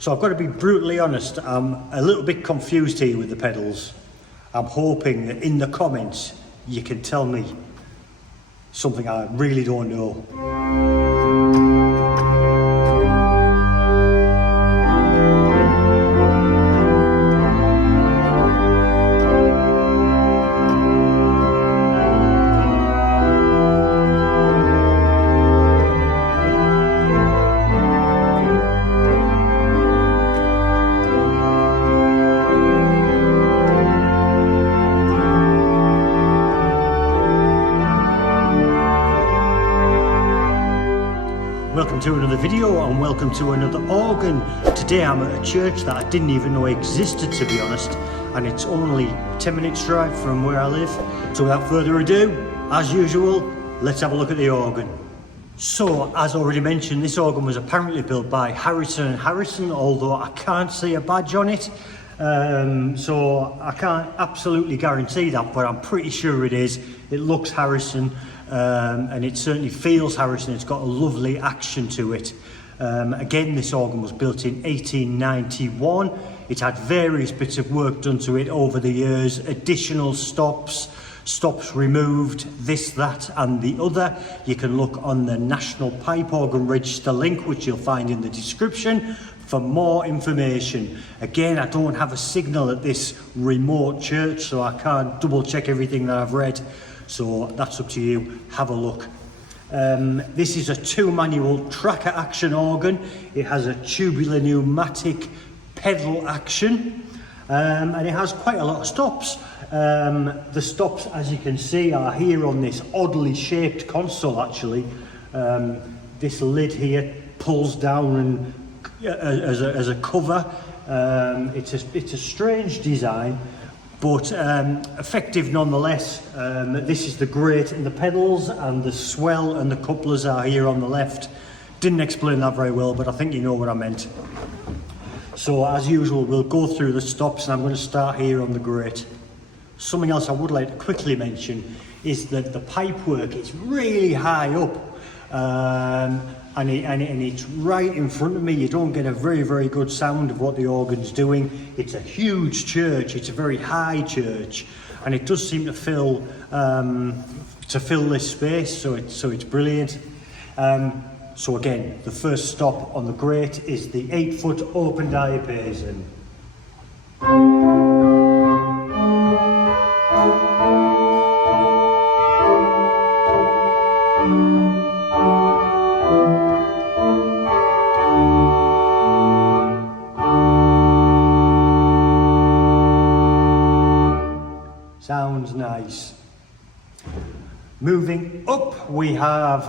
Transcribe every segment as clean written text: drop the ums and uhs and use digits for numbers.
So I've got to be brutally honest, I'm a little bit confused here with the pedals. I'm hoping that in the comments you can tell me something I really don't know. Welcome to another video and welcome to another organ. Today I'm at a church that I didn't even know existed, to be honest, and it's only 10 minutes drive from where I live. So without further ado, as usual, let's have a look at the organ. So as already mentioned, this organ was apparently built by Harrison & Harrison, although I can't see a badge on it. So I can't absolutely guarantee that, but I'm pretty sure it is. It looks Harrison. And it certainly feels Harrison. It's got a lovely action to it. Again, this organ was built in 1891. It had various bits of work done to it over the years, additional stops removed, this, that and the other. You can look on the National Pipe Organ Register link, which you'll find in the description, for more information. Again, I don't have a signal at this remote church, so I can't double check everything that I've read. So that's up to you. Have a look. This is a 2-manual tracker action organ. It has a tubular pneumatic pedal action, and it has quite a lot of stops. The stops, as you can see, are here on this oddly shaped console. Actually, this lid here pulls down and as a cover. It's a strange design, but effective nonetheless. This is the grate and the pedals, and the swell and the couplers are here on the left. Didn't explain that very well, but I think you know what I meant. So as usual, we'll go through the stops, and I'm going to start here on the grate. Something else I would like to quickly mention is that the pipework is really high up, and it's right in front of me. You don't get a very good sound of what the organ's doing. It's a huge church. It's a very high church, and it does seem to fill this space. So it's brilliant. So again, the first stop on the grate is the 8-foot open diapason. Sounds nice. Moving up, we have,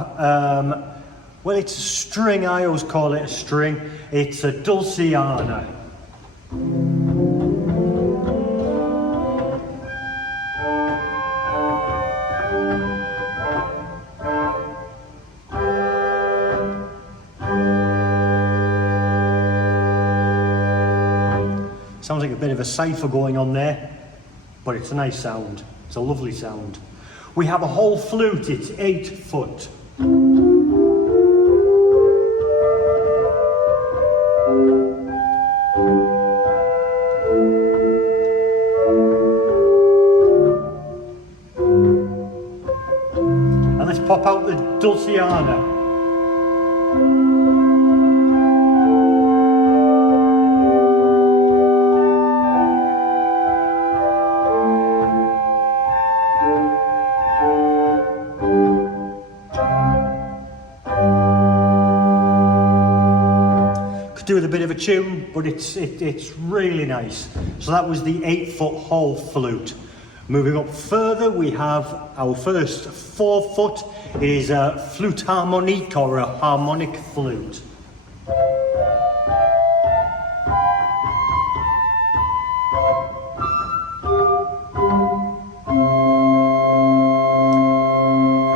well, it's a string. I always call it a string. It's a Dulciana. Sounds like a bit of a cipher going on there, but it's a nice sound. It's a lovely sound. We have a whole flute. It's 8 foot. And let's pop out the Dulciana. Do with a bit of a tune, but it's really nice. So that was the 8-foot whole flute. Moving up further, we have our first 4-foot is a flute harmonique, or a harmonic flute.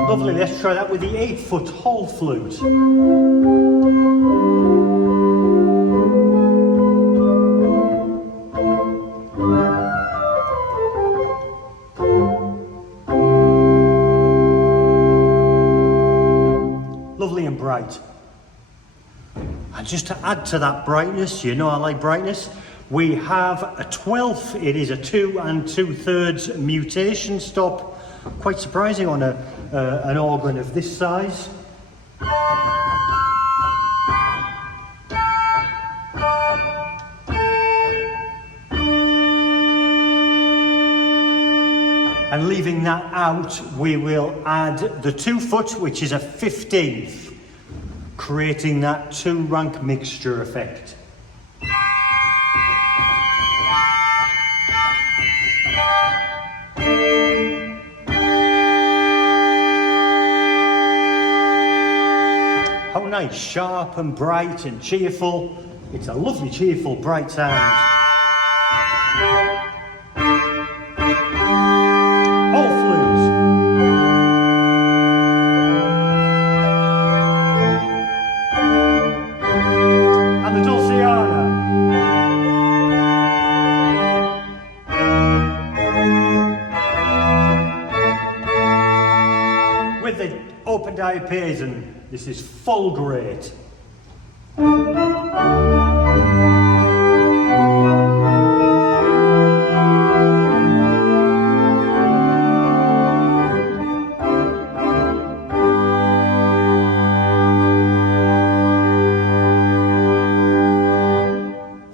Lovely. Let's try that with the 8-foot whole flute. Lovely and bright. And just to add to that brightness, you know I like brightness, we have a 12th. It is a 2 2/3 mutation stop. Quite surprising on an organ of this size. And leaving that out, we will add the 2 foot, which is a 15th, creating that 2-rank mixture effect. How nice, sharp and bright and cheerful. It's a lovely, cheerful, bright sound. With the open diapason, this is full great.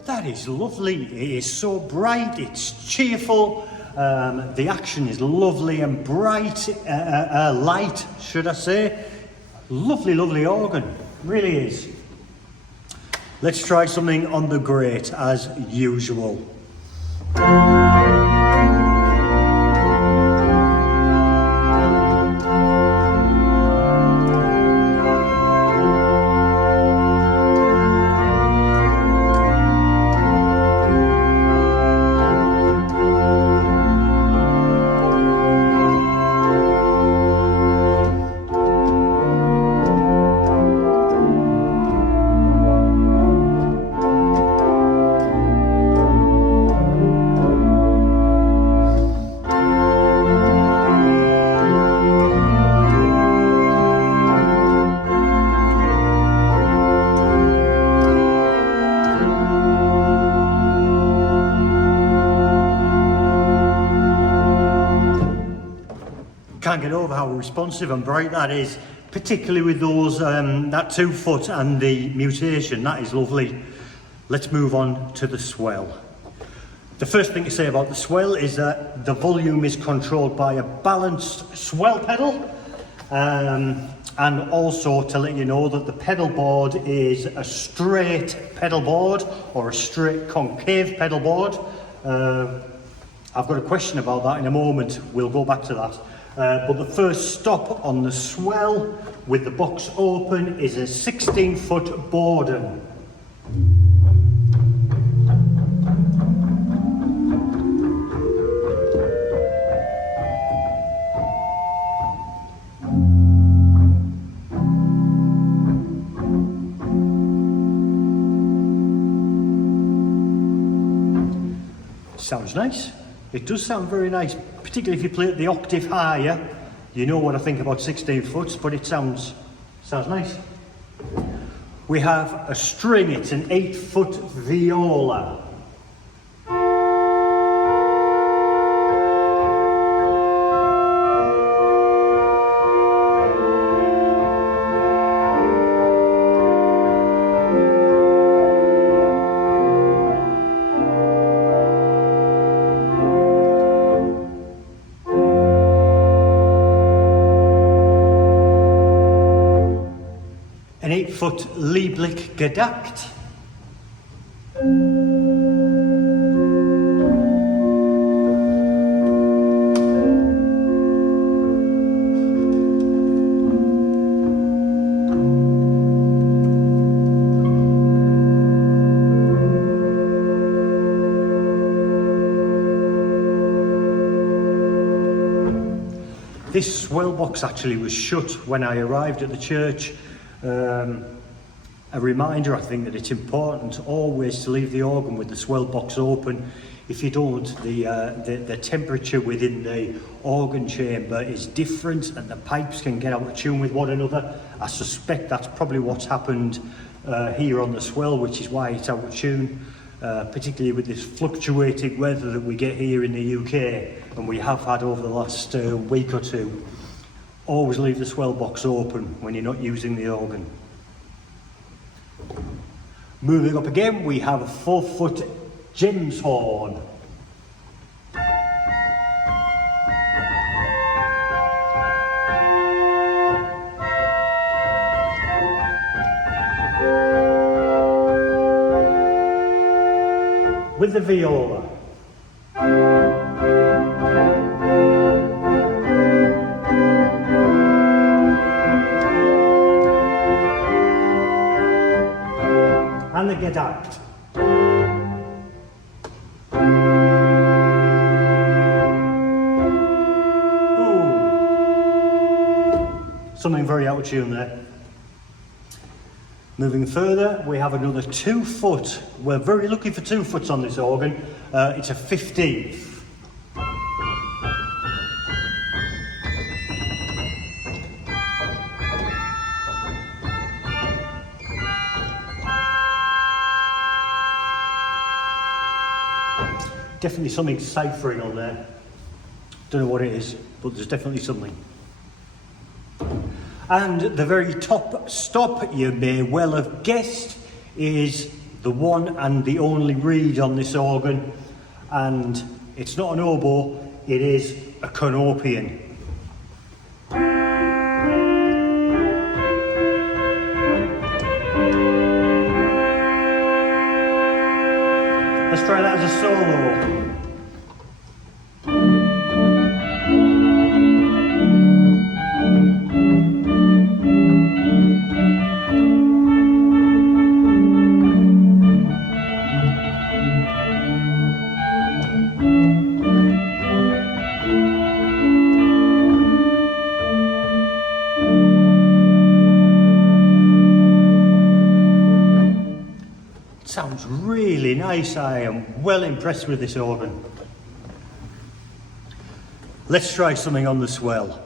That is lovely. It is so bright, it's cheerful. The action is lovely and bright, light, should I say. Lovely, lovely organ, really is. Let's try something on the grate as usual. Can't get over how responsive and bright that is, particularly with those that 2 foot and the mutation. That is lovely. Let's move on to the swell. The first thing to say about the swell is that the volume is controlled by a balanced swell pedal, and also to let you know that the pedal board is a straight pedal board or a straight concave pedal board. I've got a question about that in a moment. We'll go back to that. But the first stop on the swell with the box open is a 16-foot Borden. Sounds nice. It does sound very nice, particularly if you play it the octave higher. You know what I think about 16 foots, but it sounds nice. We have a string, it's an 8-foot viola. An 8-foot Lieblich gedackt. This swell box actually was shut when I arrived at the church. A reminder, I think, that it's important always to leave the organ with the swell box open. If you don't, the temperature within the organ chamber is different and the pipes can get out of tune with one another. I suspect that's probably what's happened here on the Swell, which is why it's out of tune, particularly with this fluctuating weather that we get here in the UK, and we have had over the last week or two. Always leave the Swell box open when you're not using the organ. Moving up again, we have a 4-foot Gems horn. With the viola. And the gedakt. Something very out of tune there. Moving further, we have another 2-foot. We're very lucky for 2 foots on this organ. It's a 15th. Definitely something ciphering on there. Don't know what it is, but there's definitely something. And the very top stop, you may well have guessed, is the one and the only reed on this organ. And it's not an oboe, it is a canopian. Let's try that as a solo. Sounds really nice. I am well impressed with this organ. Let's try something on the Swell.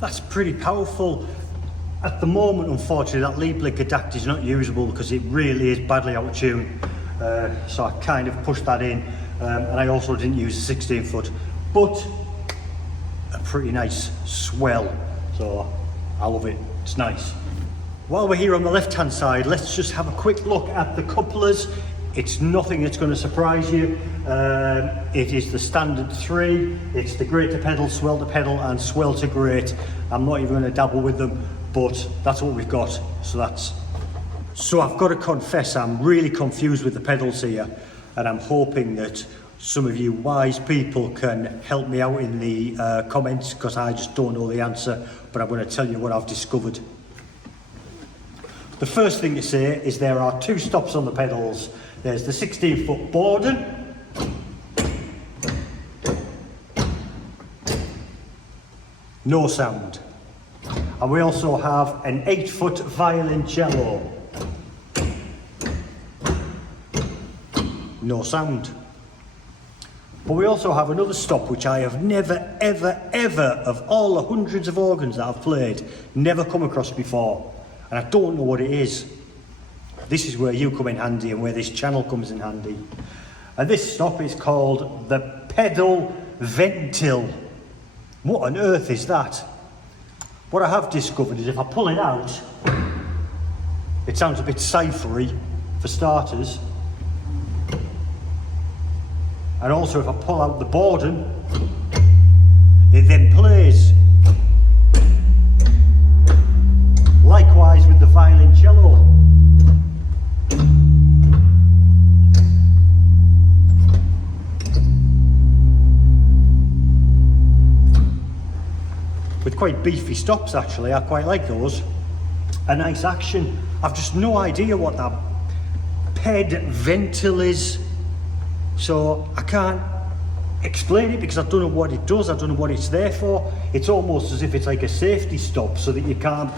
That's pretty powerful. At the moment, unfortunately, that lead blick adapt is not usable because it really is badly out of tune. So I kind of pushed that in, and I also didn't use a 16 foot, but a pretty nice Swell. So I love it, it's nice. While we're here on the left hand side, let's just have a quick look at the couplers. It's nothing that's going to surprise you. It is the standard 3. It's the great to pedal, swell to pedal, and swell to great. I'm not even going to dabble with them, but that's what we've got. So I've got to confess, I'm really confused with the pedals here, and I'm hoping that some of you wise people can help me out in the comments, because I just don't know the answer, but I'm going to tell you what I've discovered. The first thing to say is there are 2 stops on the pedals. There's the 16-foot Borden, no sound. And we also have an 8-foot violoncello, no sound. But we also have another stop which I have never, ever, ever, of all the hundreds of organs that I've played, never come across before. And I don't know what it is. This is where you come in handy and where this channel comes in handy. And this stop is called the pedal ventil. What on earth is that? What I have discovered is if I pull it out, it sounds a bit ciphery for starters. And also if I pull out the bourdon, it then plays. Likewise with the violoncello. With quite beefy stops actually, I quite like those. A nice action. I've just no idea what that ped ventil is, so I can't explain it because I don't know what it does, I don't know what it's there for. It's almost as if it's like a safety stop so that you can't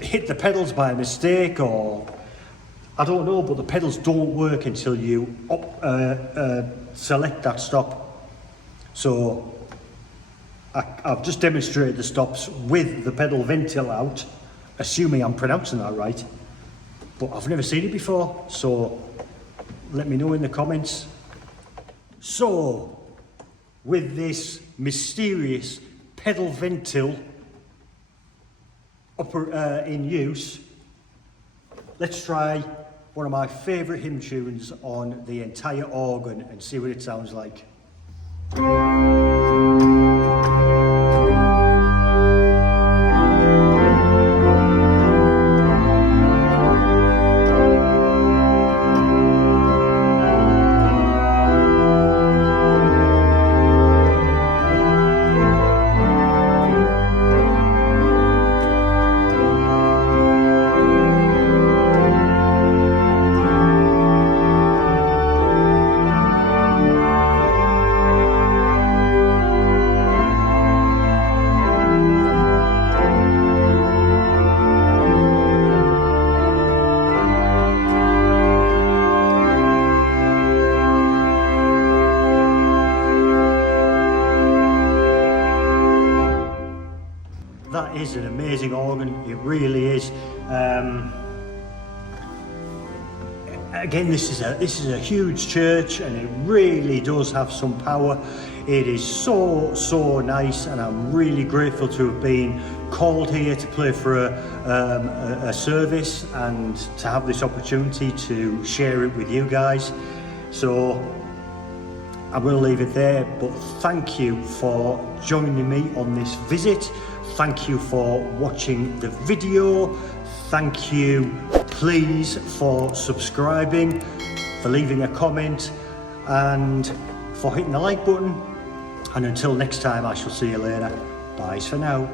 hit the pedals by mistake, or I don't know, but the pedals don't work until you select that stop. So I've just demonstrated the stops with the pedal ventil out, assuming I'm pronouncing that right, but I've never seen it before, so let me know in the comments. So, with this mysterious pedal ventil in use, let's try one of my favourite hymn tunes on the entire organ and see what it sounds like. That is an amazing organ, it really is. Again, this is a huge church and it really does have some power. It is so nice, and I'm really grateful to have been called here to play for a service and to have this opportunity to share it with you guys. So I will leave it there, but thank you for joining me on this visit. Thank you for watching the video. Thank you, please, for subscribing, for leaving a comment, and for hitting the like button. And until next time, I shall see you later. Bye for now.